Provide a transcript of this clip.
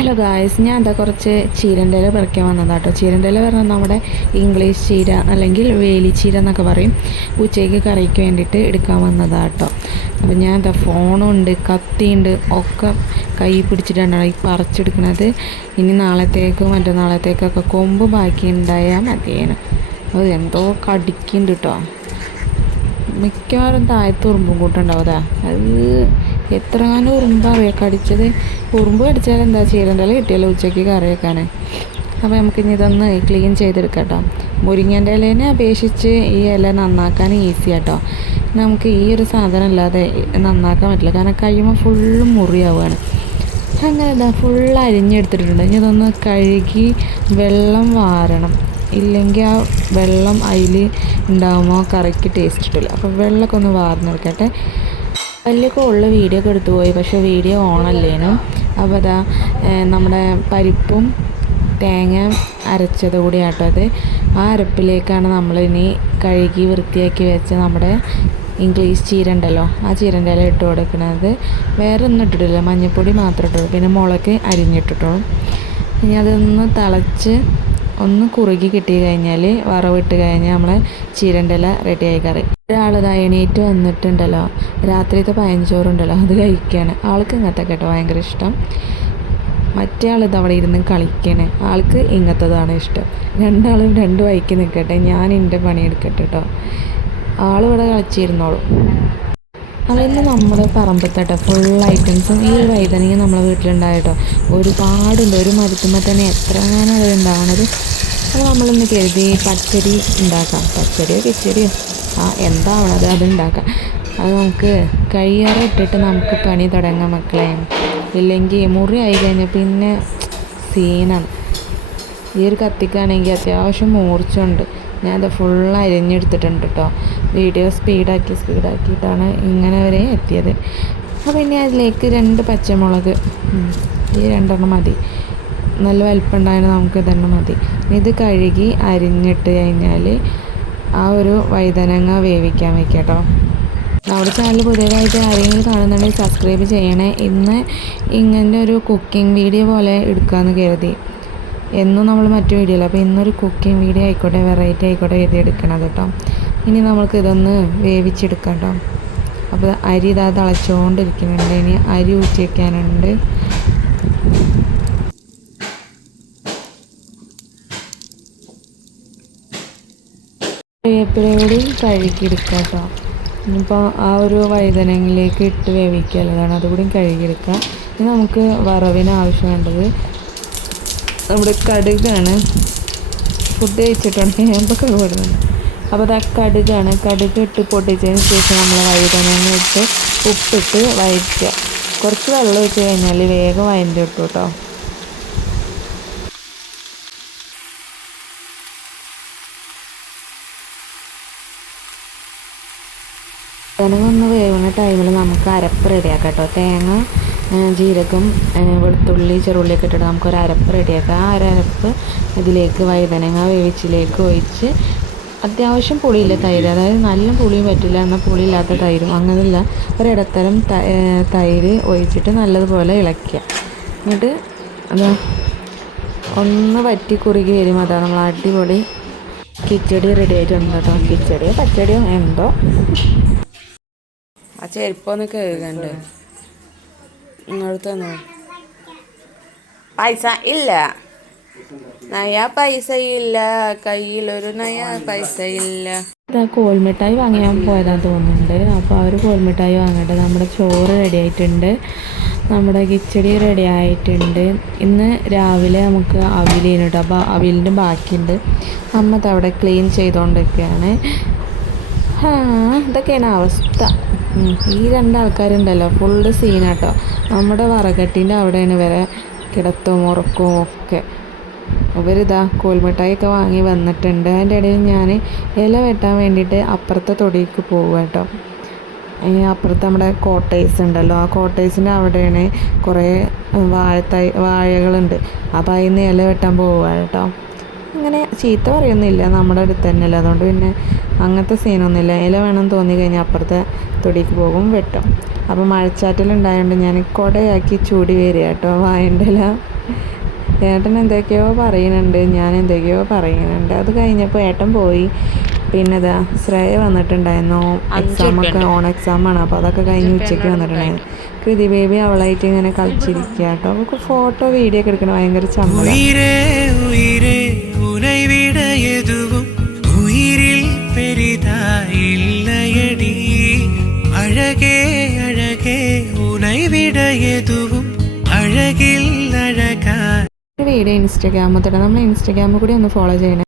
Hello guys ഞാൻ എന്താ കുറച്ച് ചീരന്റെ ഇല പറിക്കാൻ വന്നതാട്ടോ. ചീരന്റെ ഇല പറഞ്ഞാൽ നമ്മുടെ ഇംഗ്ലീഷ് ചീര അല്ലെങ്കിൽ വേലി ചീര എന്നൊക്കെ പറയും. ഉച്ചയ്ക്ക് കറിക്ക് വേണ്ടിയിട്ട് എടുക്കാൻ വന്നതാണ് കേട്ടോ അപ്പം ഞാൻ എന്താ ഫോണുണ്ട് കത്തിയുണ്ട് ഒക്കെ കൈ പിടിച്ചിട്ടാണ് ഈ പറിച്ചെടുക്കണത്. ഇനി നാളത്തേക്കും മറ്റന്നാളത്തേക്കൊക്കെ കൊമ്പ് ബാക്കി ഉണ്ടായാൽ മതിയേനെ. അത് എന്തോ കടിക്കുന്നുണ്ട് കേട്ടോ മിക്കവാറും താഴത്ത് ഉറുമ്പും കൂട്ടുണ്ടാവുക അത്. എത്രങ്ങാനും ഉറുമ്പറിയാം കടിച്ചത് ഉറുമ്പ് കടിച്ചാൽ എന്താ ഇല കിട്ടിയല്ലോ ഉച്ചയ്ക്ക് കറി വെക്കാനേ. അപ്പോൾ നമുക്കിനി ഇതൊന്ന് ക്ലീൻ ചെയ്തെടുക്കാം മുരിങ്ങന്റെ ഇലേനെ അപേക്ഷിച്ച് ഈ ഇല നന്നാക്കാൻ ഈസി ആട്ടോ നമുക്ക് ഈ ഒരു സാധനം അല്ലാതെ നന്നാക്കാൻ പറ്റില്ല. കാരണം കഴിയുമ്പോൾ ഫുള്ള് മുറിയാവുകയാണ്. അങ്ങനെ എന്താ ഫുൾ അരിഞ്ഞെടുത്തിട്ടുണ്ട്. ഇനി ഇതൊന്ന് കഴുകി വെള്ളം വാരണം. ഇല്ലെങ്കിൽ ആ വെള്ളം അതിൽ ഉണ്ടാകുമ്പോൾ കറിക്ക് ടേസ്റ്റ് കിട്ടില്ല അപ്പോൾ വെള്ളമൊക്കെ ഒന്ന് വാർന്നെടുക്കട്ടെ. വലിയ ഉള്ള വീഡിയോ ഒക്കെ എടുത്തു പോയി. പക്ഷേ വീഡിയോ ഓണല്ലേനും. അപ്പോൾ അതാ നമ്മുടെ പരിപ്പും തേങ്ങ അരച്ചത് കൂടിയാട്ടോ അത്. ആ അരപ്പിലേക്കാണ് നമ്മളിനി കഴുകി വൃത്തിയാക്കി വെച്ച നമ്മുടെ ഇംഗ്ലീഷ് ചീര ഉണ്ടല്ലോ ആ ചീരന്റെ ഇല ഇട്ട് കൊടുക്കുന്നത് വേറെ ഒന്നും ഇട്ടിട്ടില്ല. മഞ്ഞൾപ്പൊടി മാത്രം ഇട്ടുള്ളൂ പിന്നെ മുളക് അരിഞ്ഞിട്ടിട്ടുള്ളൂ ഇനി അതൊന്ന് തിളച്ച് ഒന്ന് കുറുകി കിട്ടി കഴിഞ്ഞാൽ വറവിട്ട് കഴിഞ്ഞാൽ നമ്മളെ ചീരന്റെ ഇല റെഡിയായി കറി. ഒരാൾ ഇതാ എണീറ്റ് വന്നിട്ടുണ്ടല്ലോ. രാത്രിയത്തെ പയഞ്ചോറുണ്ടല്ലോ അത് കഴിക്കുകയാണ് ആൾക്ക് ഇങ്ങനത്തെ കേട്ടോ ഭയങ്കര ഇഷ്ടം. മറ്റേ ആൾ ഇത് അവിടെ ഇരുന്ന് കളിക്കണേ. ആൾക്ക് ഇങ്ങനത്തതാണ് ഇഷ്ടം. രണ്ടാളും രണ്ട് വഴിക്ക് നിൽക്കട്ടെ ഞാൻ എന്റെ പണിയെടുക്കട്ടെ കേട്ടോ. ആളിവിടെ കളിച്ചിരുന്നോളും. അതിന് നമ്മുടെ പറമ്പത്തട്ടോ. ഫുൾ ഐറ്റംസും ഈ ഒരു വൈതനങ്ങ നമ്മളെ വീട്ടിലുണ്ടായിട്ടോ ഒരുപാടുണ്ട്. ഒരു മരത്തുമ്പോൾ തന്നെ എത്രയാണ് അത് ഉണ്ടാവണത് അപ്പോൾ നമ്മളിന്ന് കരുതി പച്ചരി ഉണ്ടാക്കാം. പച്ചരിയോ കിച്ചടിയോ? ആ എന്താവണത് അത് ഉണ്ടാക്കാം അത് നമുക്ക് കഴിയാറെ ഇട്ടിട്ട് നമുക്ക് പണി തുടങ്ങാം മക്കളെ. ഇല്ലെങ്കിൽ മുറി ആയി കഴിഞ്ഞാൽ പിന്നെ സീനാണ്. ഈ ഒരു കത്തിക്കാണെങ്കിൽ അത്യാവശ്യം മൂർച്ചുണ്ട് ഞാനത് ഫുൾ അരിഞ്ഞെടുത്തിട്ടുണ്ട് കേട്ടോ വീഡിയോ സ്പീഡാക്കി സ്പീഡാക്കിയിട്ടാണ് ഇങ്ങനെ വരെ എത്തിയത്. അപ്പോൾ ഇനി അതിലേക്ക് രണ്ട് പച്ചമുളക്. ഈ രണ്ടെണ്ണം മതി. നല്ല വലിപ്പമുണ്ടായാലും നമുക്ക് ഇതെണ്ണം മതി. ഇത് കഴുകി അരിഞ്ഞിട്ട് കഴിഞ്ഞാൽ ആ ഒരു വഴുതനങ്ങ വേവിക്കാൻ വെക്കാം കേട്ടോ നമ്മുടെ ചാനൽ പുതിയതായിട്ട് ആരെങ്കിലും കാണുന്നുണ്ടെങ്കിൽ സബ്സ്ക്രൈബ് ചെയ്യണേ. ഇന്ന് ഇങ്ങനെ ഒരു കുക്കിംഗ് വീഡിയോ പോലെ എടുക്കാമെന്ന് കരുതി. എന്നും നമ്മൾ മറ്റു വീഡിയോ അപ്പോൾ ഇന്നൊരു കുക്കിംഗ് വീഡിയോ ആയിക്കോട്ടെ വെറൈറ്റി ആയിക്കോട്ടെ എഴുതി എടുക്കണത് കേട്ടോ ഇനി നമുക്ക് ഇതൊന്ന് വേവിച്ചെടുക്കാം കേട്ടോ അപ്പോൾ അരി ഇതാ തിളച്ചുകൊണ്ടിരിക്കുന്നുണ്ട് ഇനി അരി ഊറ്റി വയ്ക്കാനുണ്ട് വേപ്പിലയോടും കഴുകിയെടുക്കുക കേട്ടോ. ഇനിയിപ്പോൾ ആ ഒരു വഴുതനങ്ങിലേക്ക് ഇട്ട് വേവിക്കുകയല്ലതാണ് അതുകൂടി കഴുകിയെടുക്കുക. ഇനി നമുക്ക് വറവിന് ആവശ്യം വേണ്ടത് നമ്മുടെ കടുകാണ്. ഫുഡ് കഴിച്ചിട്ടുണ്ട് ഞാനിപ്പോൾ കടുകുന്നത് അപ്പോൾ അത് ആ കടുകാണ്. കടുക് ഇട്ട് പൊട്ടിച്ചതിന് ശേഷം നമ്മൾ വഴുതനങ്ങ ഇട്ട് ഉപ്പിട്ട് വഴറ്റുക. കുറച്ച് വെള്ളം ഒഴിച്ച് കഴിഞ്ഞാൽ വേഗം വഴറ്റി ഇട്ടു കേട്ടോ. തേങ്ങ ഒന്ന് വേവുന്ന ടൈമിൽ നമുക്ക് അരപ്പ് റെഡിയാക്കാം കേട്ടോ തേങ്ങ ജീരകം വെളുത്തുള്ളി ചെറുള്ളിയൊക്കെ ഇട്ടിട്ട് നമുക്കൊരു അരപ്പ് റെഡിയാക്കാം ആ അരപ്പ് ഇതിലേക്ക് വൈതനങ്ങ വേവിച്ചിലേക്ക് ഒഴിച്ച് അത്യാവശ്യം പുളിയില്ല തൈര്. അതായത് നല്ല പുളിയും പറ്റില്ല എന്നാൽ പുളിയില്ലാത്ത തൈരും അങ്ങനെയല്ല ഒരിടത്തരം തൈര് ഒഴിച്ചിട്ട് നല്ലതുപോലെ ഇളക്കുക. എന്നിട്ട് അതാ ഒന്ന് വറ്റി കുറുകി വരും. അതാ നമ്മൾ അടിപൊളി കിച്ചടി റെഡി ആയിട്ടുണ്ട് കേട്ടോ കിച്ചടിയോ പച്ചടിയോ എന്തോ. ആ ചെരുപ്പൊന്ന് കഴുകണ്ട്. ഇങ്ങോട്ട് പൈസ ഇല്ല. നയ പൈസ ഇല്ല. കയ്യിലൊരു നയ പൈസ ഇല്ല. ഇതാ കോൽമിഠായി വാങ്ങിയാൻ പോയതാ തോന്നുന്നുണ്ട്. അപ്പോൾ അവർ കോൾമിഠായി വാങ്ങട്ടെ. നമ്മുടെ ചോറ് റെഡി ആയിട്ടുണ്ട്. നമ്മുടെ കിച്ചടി റെഡി ആയിട്ടുണ്ട്. ഇന്ന് രാവിലെ നമുക്ക് അവിലേനു അപ്പോൾ അവിലിന്റെ ബാക്കിയുണ്ട്. അമ്മ അവിടെ ക്ലീൻ ചെയ്തുകൊണ്ടിരിക്കുകയാണ് ആ ഇതൊക്കെയാണ് അവസ്ഥ. ഈ രണ്ടാൾക്കാരുണ്ടല്ലോ ഫുള്ള് സീനാട്ടോ നമ്മുടെ വറകട്ടിന്റെ അവിടെയാണ് ഇവരെ കിടത്തും ഉറക്കവും ഒക്കെ. ഇവരിതാ കോൽമിഠായിയൊക്കെ വാങ്ങി വന്നിട്ടുണ്ട്. അതിന്റെ ഇടയിൽ ഞാൻ ഇല വെട്ടാൻ വേണ്ടിയിട്ട് അപ്പുറത്തെ തൊടിക്ക് പോകും കേട്ടോ അപ്പുറത്ത് നമ്മുടെ കോട്ടേഴ്സ് ഉണ്ടല്ലോ. ആ കോട്ടേഴ്സിന്റെ അവിടെയാണ് കുറേ വാഴത്തൈ വാഴകളുണ്ട്. അപ്പോൾ അതിൽ നിന്ന് ഇല വെട്ടാൻ പോവുക കേട്ടോ അങ്ങനെ ചീത്ത പറയുന്നില്ല നമ്മുടെ അടുത്ത് തന്നെയല്ല അതുകൊണ്ട് പിന്നെ അങ്ങനത്തെ സീനൊന്നുമില്ല. ഇല വേണം തോന്നി കഴിഞ്ഞാൽ അപ്പുറത്തെ തൊടിക്ക് പോകും വെട്ടും. അപ്പോൾ മഴച്ചാറ്റലുണ്ടായതുകൊണ്ട് ഞാൻ കുടയാക്കി ചൂടി വരിക കേട്ടോ വായന്റെ ഇല ഏട്ടൻ എന്തൊക്കെയോ പറയുന്നുണ്ട് ഞാൻ എന്തൊക്കെയോ പറയുന്നുണ്ട്. അത് കഴിഞ്ഞപ്പോൾ ഏട്ടൻ പോയി. പിന്നെ ഇതാ ശ്രേയ വന്നിട്ടുണ്ടായിരുന്നു. എക്സാം ഒക്കെ ഓൺ എക്സാം ആണ്. അപ്പോൾ അതൊക്കെ കഴിഞ്ഞ് ഉച്ചയ്ക്ക് വന്നിട്ടുണ്ടായിരുന്നു. കൃതി ബേബി അവളായിട്ട് ഇങ്ങനെ കളിച്ചിരിക്കുക കേട്ടോ. അവൾക്ക് ഫോട്ടോ വീഡിയോ ഒക്കെ എടുക്കണ ഭയങ്കര ചമ്മല. அழகே அழகே உனை விட எதுவும் அழகில் அழகா വീഡിയോ ഇൻസ്റ്റാഗ്രാമിൽ തന്നെ നമ്മൾ ഇൻസ്റ്റാഗ്രാമിൽ കൂടി ഒന്ന് ഫോളോ ചെയ്യണേ